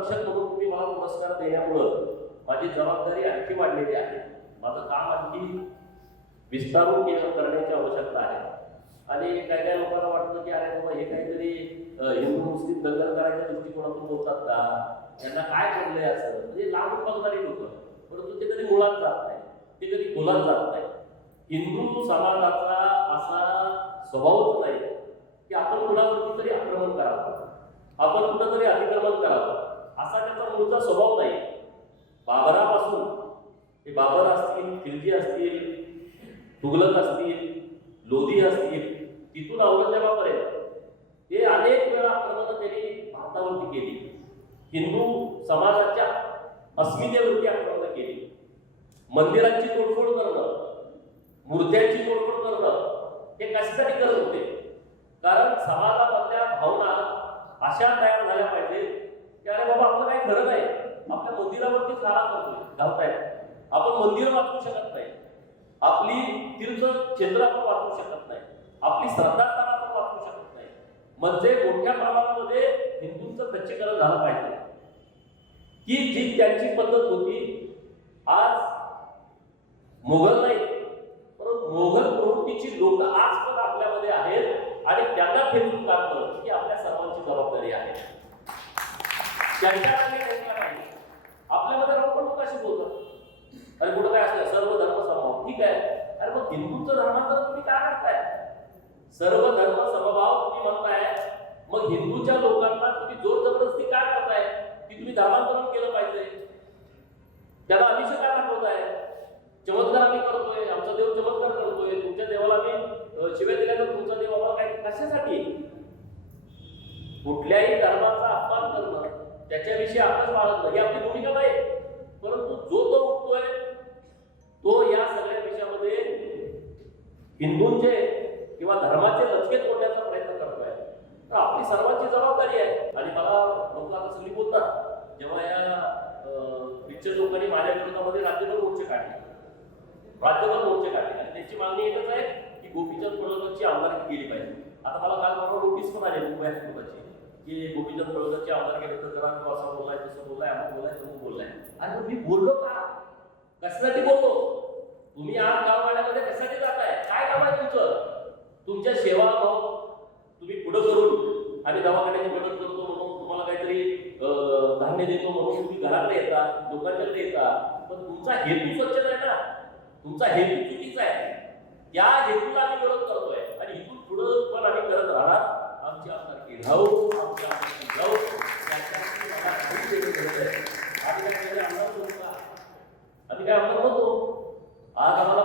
रक्षक म्हणून तुम्ही मला पुरस्कार देण्यामुळं माझी जबाबदारी आणखी वाढलेली आहे. माझं काम आणखी विस्तारून करण्याची आवश्यकता आहे. आणि काही काही लोकांना वाटतं की अरे बाबा हे काहीतरी हिंदू मुस्लिम दंगल करायच्या दृष्टिकोनातून बोलतात का, यांना काय पडलंय असं, म्हणजे लांबून बघणारी लोक, परंतु ते कधी मुळात जात नाही, ते कधी खोलात जात नाही. हिंदू समाजाचा असा स्वभावच नाही की आपण कुणावरती तरी आक्रमण करावं, आपण कुठंतरी अतिक्रमण करावं, असा त्याचा मूळचा स्वभाव नाही. बाबरापासून हे बाबर असतील, खिलजी असतील, तुघलक असतील, लोधी असतील, तिथून औरंगजेबापर्यंत हे अनेक वेळा आक्रमणं त्यांनी भारतावरती केली. हिंदू समाजाच्या अस्मितेवरती आक्रमणं केली. मंदिरांची तोडफोड करणं, मूर्त्यांची तोडफोड करणं हे कशासाठी करत होते? कारण समाजामधल्या भावना अशा तयार झाल्या पाहिजे की अरे बाबा आपलं काही खरं नाही, आपल्या मंदिरावरतीच घाला करतोय घालतायत, आपण मंदिर वाचवू शकत नाही, आपली तीर्थक्षेत्र आपण वाचवू शकत नाही, आपली श्रद्धास्थान आपण वाचवू शकत नाही. म्हणजे मोठ्या प्रमाणामध्ये हिंदूंचं खच्चीकरण झालं पाहिजे की जी त्यांची पद्धत होती. आज मोगल नाही, परंतु मोगल प्रवृत्तीची लोक आज पण आपल्यामध्ये आहेत आणि त्यांना फेकून टाकलं की आपल्या सर्वांची जबाबदारी आहे. आपल्यामध्ये लोक कशी बोलतात, अरे कुठं काय असलं सर्व धर्म समभाव, ठीक आहे. अरे मग हिंदूंचं धर्मांतर तुम्ही काय करताय? सर्व धर्म समभाव तुम्ही म्हणताय, मग हिंदूच्या लोकांना तुम्ही जोर जबरदस्ती काय करताय की तुम्ही धर्मांतरण केलं पाहिजे, त्याला अभिषेक काय दाखवताय, चमत्कार आम्ही करतोय, आमचा देव चमत्कार करतोय, तुमच्या देवाला आम्ही शिव्या दिल्यानंतर तुमचा देव आम्हाला काय कशासाठी? कुठल्याही धर्माचा अपमान करणं, त्याच्याविषयी आपण बाळगणं ही आपली भूमिका नाही. परंतु जो तो उठतोय तो या सगळ्या विषयामध्ये हिंदूंचे किंवा धर्माचे लचके तोडण्याचा प्रयत्न करतोय. तर आपली सर्वांची जबाबदारी आहे. आणि मला लोक आता सगळी बोलतात, जेव्हा या पिक्चर लोकांनी माझ्या विरोधामध्ये राज्यभर मोर्चे काढले आणि त्यांची मागणी एकच आहे की गोपीचंद पडळकरची आमदारकी केली पाहिजे. आता मला काल परवा नोटीस पण आली मुंबई हायकोर्टाची की गोपीचंद पडळकरची आमदारकी रद्द करा, किंवा असं बोललाय, तसं बोललाय, आम्ही बोललाय, तसं बोललाय. आणि मी बोललो का? कशासाठी बोललो? तुम्ही आज गाववाड्यामध्ये कशासाठी जाताय? काय काम आहे तुमचं? तुमच्या सेवा भाव तुम्ही पुढे करून आम्ही दवाखान्याची मदत करतो म्हणून, तुम्हाला काहीतरी धान्य देतो म्हणून तुम्ही घराकडे येता, लोकांच्याकडे येता, पण तुमचा हेतू स्वच्छ नाही ना, तुमचा हेतू चुकीचा आहे. या हेतूला आम्ही विरोध करतोय आणि इथून पुढे पण आम्ही करत राहणार. आमची आमदारकी राहू, आमची आमदारकी जाऊ, आम्ही काय आमदार होतो? आज आम्हाला